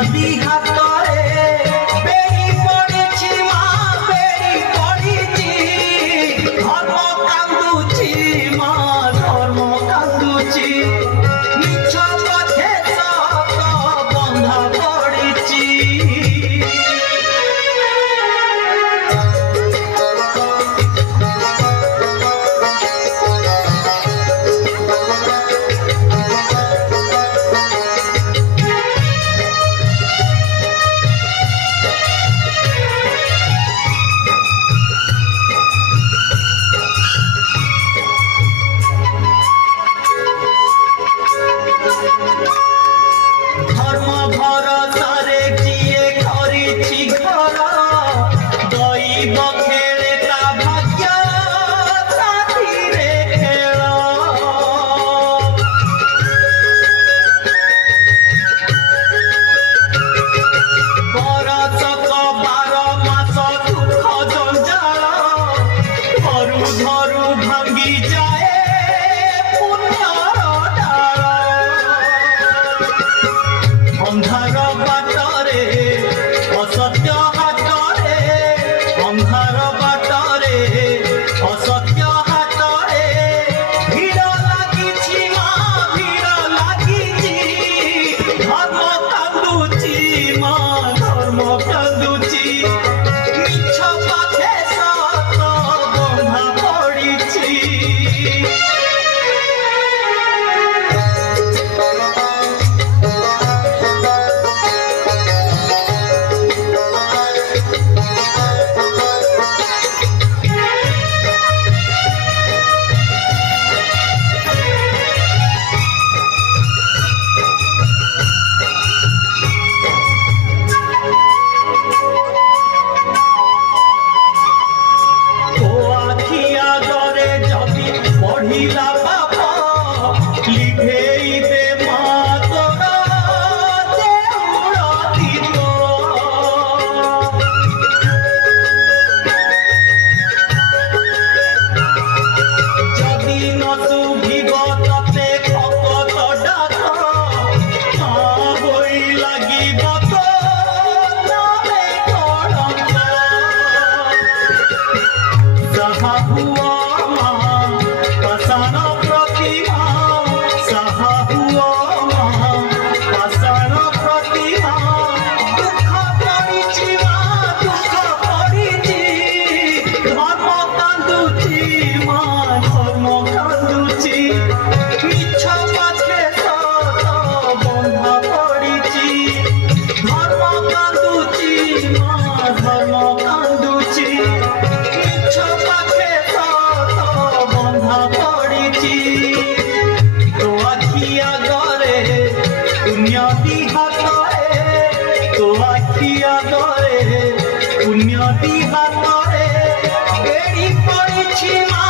নদী হাতরে বেড়ি পড়িছি মা বেড়ি পড়িছি ধর্ম কান্দুছি মা ধর্ম কান্দুছি মিছ পথে সত বন্ধা পড়িছি ধর্ম ভরসারে যিয়ে করিছি ঘর দৈব খেলে তা ভাগ্য সাথীরে খেল বরষক 12 মাস দুঃখ জঞ্জাল ধরু ধরু ভাঙ্গি যায় পুণ্যর ডাল ଅନ୍ଧାର ବାଟରେ ଅସତ୍ୟ ହାଟରେ ଅନ୍ଧାର ବାଟରେ ଅସତ୍ୟ ହାଟରେ ଭିଡ଼ ଲାଗିଛି ମା ଭିଡ଼ ଲାଗିଛି ଧର୍ମ କାନ୍ଦୁଛି ମା ଧର୍ମ କାନ୍ଦୁଛି ମିଛ ପଥେ ସତ ବନ୍ଧା ପଡ଼ିଛି পঢ়িলা পাপ লিভেই দে মা তোরা দেউড় দিত যদি ন শুভিব ততে ভকত ডাক মা বই লাগিব তো নামে কলঙ্ক যাহা হুয়া মা পাষাণ প্রতিমা সাহা হুয়া মা পাষাণ প্রতিমা দুঃখ পড়িছি মা দুঃখ পড়িছি ধর্ম কান্দুছি মা ধর্ম কান্দুছি মিছ পথে সত বন্ধা পড়িছি ধর্ম কান্দুছি মা ধর্ম কান্দুছি মিছ পথে সত বন্ধা পড়িছি তো আখি আগরে পুণ্যটি হাতরে তো আখি আগরে পুণ্যটি হাতরে বেড়ি পড়িছি মা